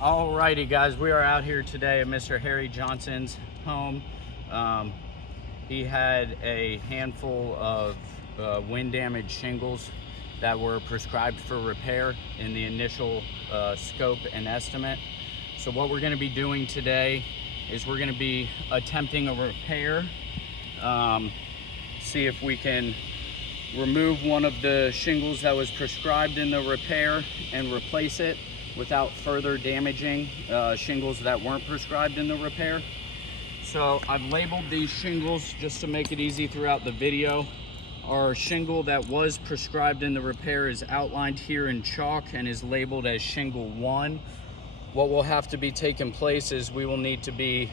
Alrighty guys, we are out here today at Mr. Harry Johnson's home. He had a handful of wind damage shingles that were prescribed for repair in the initial scope and estimate. So what we're going to be doing today is we're going to be attempting a repair, see if we can remove one of the shingles that was prescribed in the repair and replace it without further damaging shingles that weren't prescribed in the repair. So I've labeled these shingles just to make it easy throughout the video. Our shingle that was prescribed in the repair is outlined here in chalk and is labeled as shingle 1. What will have to be taking place is we will need to be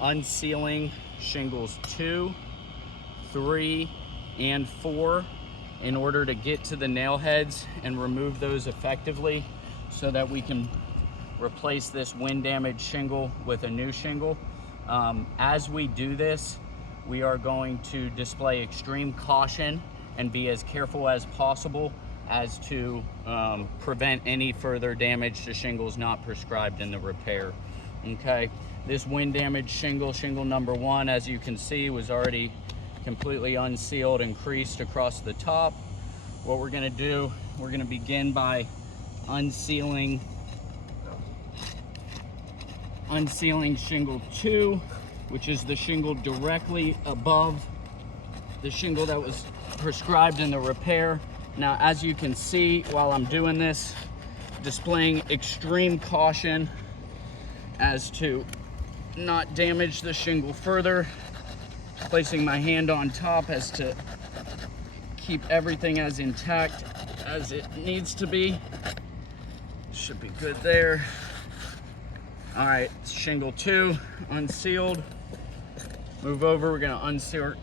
unsealing shingles 2, 3, and 4 in order to get to the nail heads and remove those effectively, so that we can replace this wind damaged shingle with a new shingle. As we do this, we are going to display extreme caution and be as careful as possible as to prevent any further damage to shingles not prescribed in the repair. Okay, this wind damaged shingle, shingle number 1, as you can see, was already completely unsealed and creased across the top. What we're gonna do, we're gonna begin by unsealing shingle 2, which is the shingle directly above the shingle that was prescribed in the repair. Now, as you can see, while I'm doing this, displaying extreme caution as to not damage the shingle further, placing my hand on top as to keep everything as intact as it needs to be. Should be good there. All right, shingle 2 unsealed. Move over, we're gonna unseal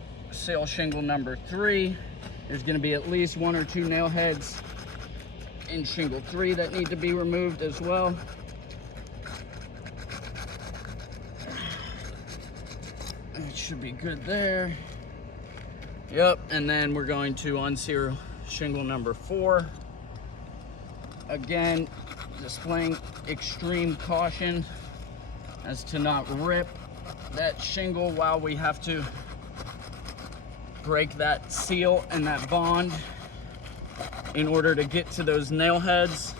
shingle number 3. There's gonna be at least 1 or 2 nail heads in shingle 3 that need to be removed as well. It should be good there. Yep, and then we're going to unseal shingle number 4. Again, displaying extreme caution as to not rip that shingle while we have to break that seal and that bond in order to get to those nail heads.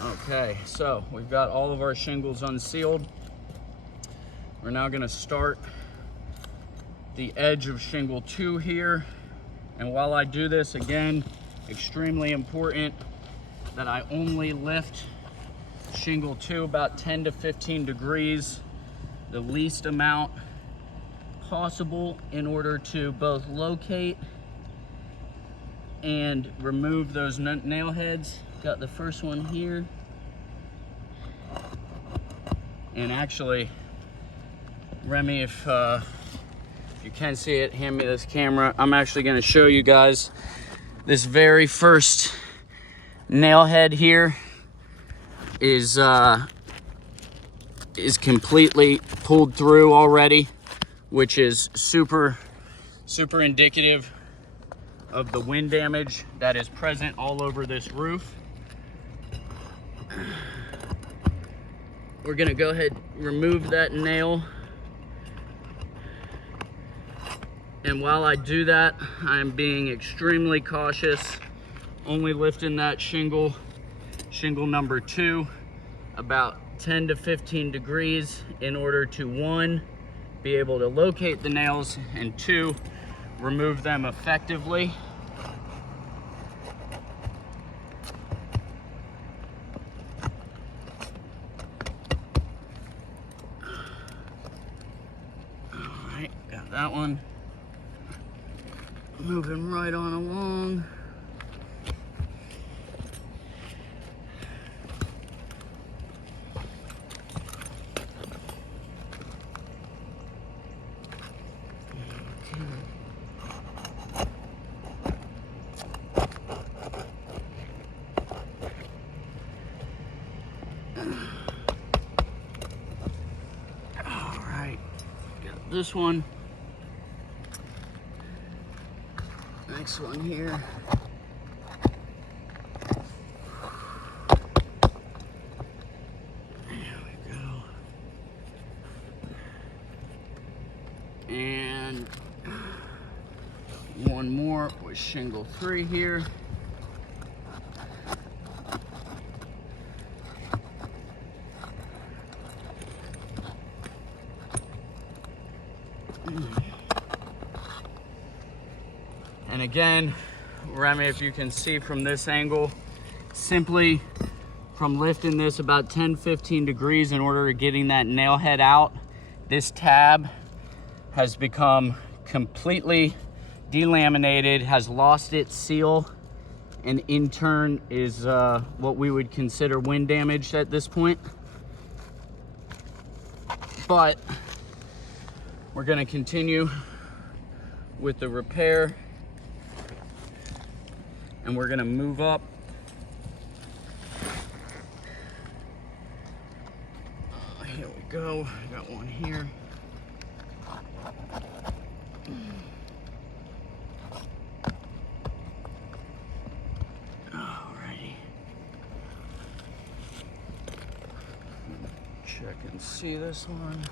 Okay, so we've got all of our shingles unsealed. We're now going to start the edge of shingle 2 here. And while I do this, again, extremely important that I only lift shingle 2 about 10 to 15 degrees, the least amount possible, in order to both locate and remove those nail heads. Got the first one here. And actually, Remy, if you can see it, hand me this camera. I'm actually going to show you guys this very first nail head here is completely pulled through already, which is super indicative of the wind damage that is present all over this roof. We're going to go ahead and remove that nail. And while I do that, I'm being extremely cautious, only lifting that shingle number 2, about 10 to 15 degrees in order to, 1, be able to locate the nails, and 2, remove them effectively. All right, got that one. Moving right on along. All right, got this one. Next one here. with shingle 3 here. And again, Remy, if you can see from this angle, simply from lifting this about 10-15 degrees in order to getting that nail head out, this tab has become completely delaminated, has lost its seal, and in turn is what we would consider wind damage at this point. But we're going to continue with the repair, and we're going to move up here we go. I got one here. Alrighty. Check and see this one.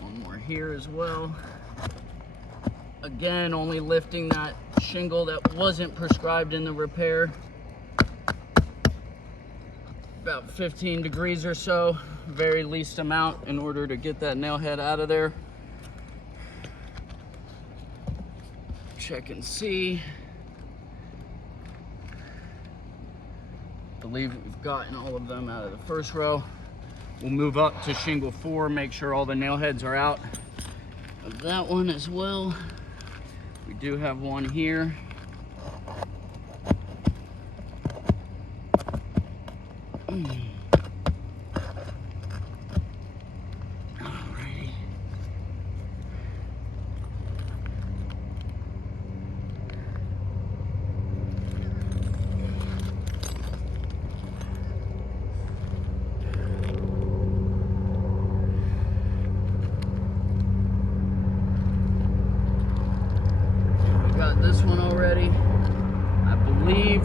One more here as well. Again, only lifting that shingle that wasn't prescribed in the repair. About 15 degrees or so, very least amount in order to get that nail head out of there. Check and see. Believe we've gotten all of them out of the first row. We'll move up to shingle 4, make sure all the nail heads are out of that one as well. We do have one here. Alrighty. We got this one already. I believe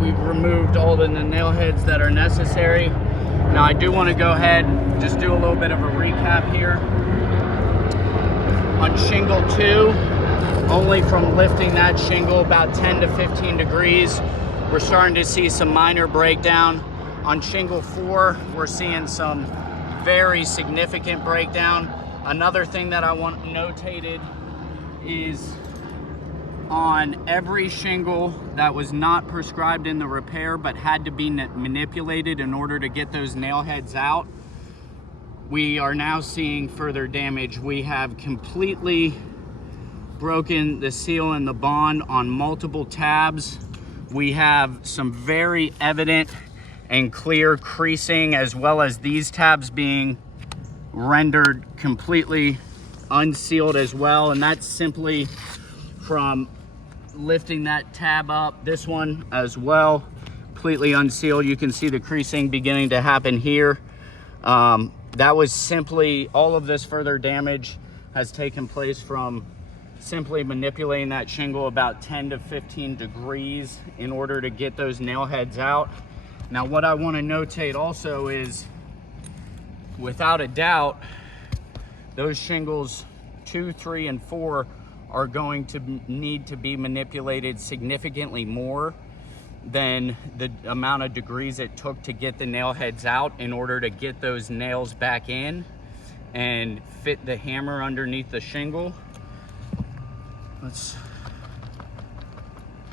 we've removed all the nail heads that are necessary. Now I do want to go ahead and just do a little bit of a recap here. On shingle 2, only from lifting that shingle about 10 to 15 degrees, we're starting to see some minor breakdown. On shingle 4, we're seeing some very significant breakdown. Another thing that I want notated is on every shingle that was not prescribed in the repair but had to be manipulated in order to get those nail heads out, we are now seeing further damage. We have completely broken the seal and the bond on multiple tabs. We have some very evident and clear creasing, as well as these tabs being rendered completely unsealed as well, and that's simply from lifting that tab up. This one as well, completely unsealed. You can see the creasing beginning to happen here. That was simply, all of this further damage has taken place from simply manipulating that shingle about 10 to 15 degrees in order to get those nail heads out. Now what I want to notate also is, without a doubt, those shingles 2, 3, and 4 are going to need to be manipulated significantly more than the amount of degrees it took to get the nail heads out in order to get those nails back in and fit the hammer underneath the shingle.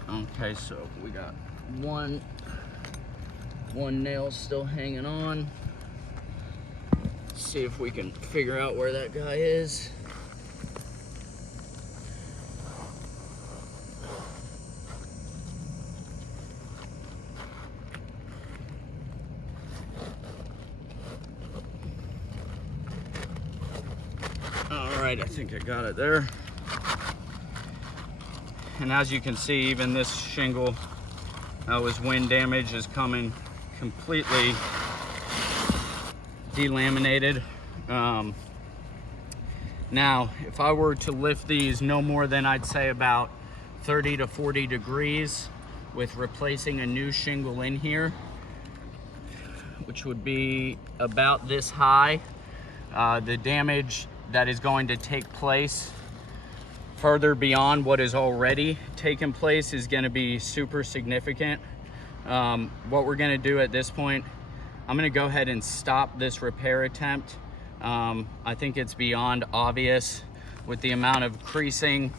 Okay, so we got one nail still hanging on. Let's see if we can figure out where that guy is. Alright, I think I got it there. And as you can see, even this shingle that was wind damage is coming completely delaminated. Now, if I were to lift these no more than, I'd say, about 30 to 40 degrees with replacing a new shingle in here, which would be about this high, the damage that is going to take place further beyond what is already taken place is going to be super significant. What we're going to do at this point, I'm going to go ahead and stop this repair attempt. I think it's beyond obvious with the amount of creasing,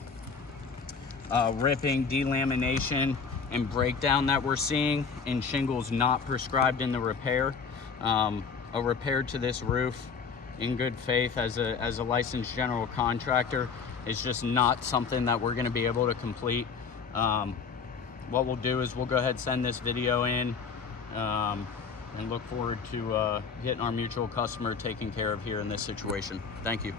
ripping, delamination, and breakdown that we're seeing in shingles not prescribed in the repair. A repair to this roof in good faith as a licensed general contractor is just not something that we're going to be able to complete. What we'll do is we'll go ahead and send this video in and look forward to getting our mutual customer taken care of here in this situation. Thank you.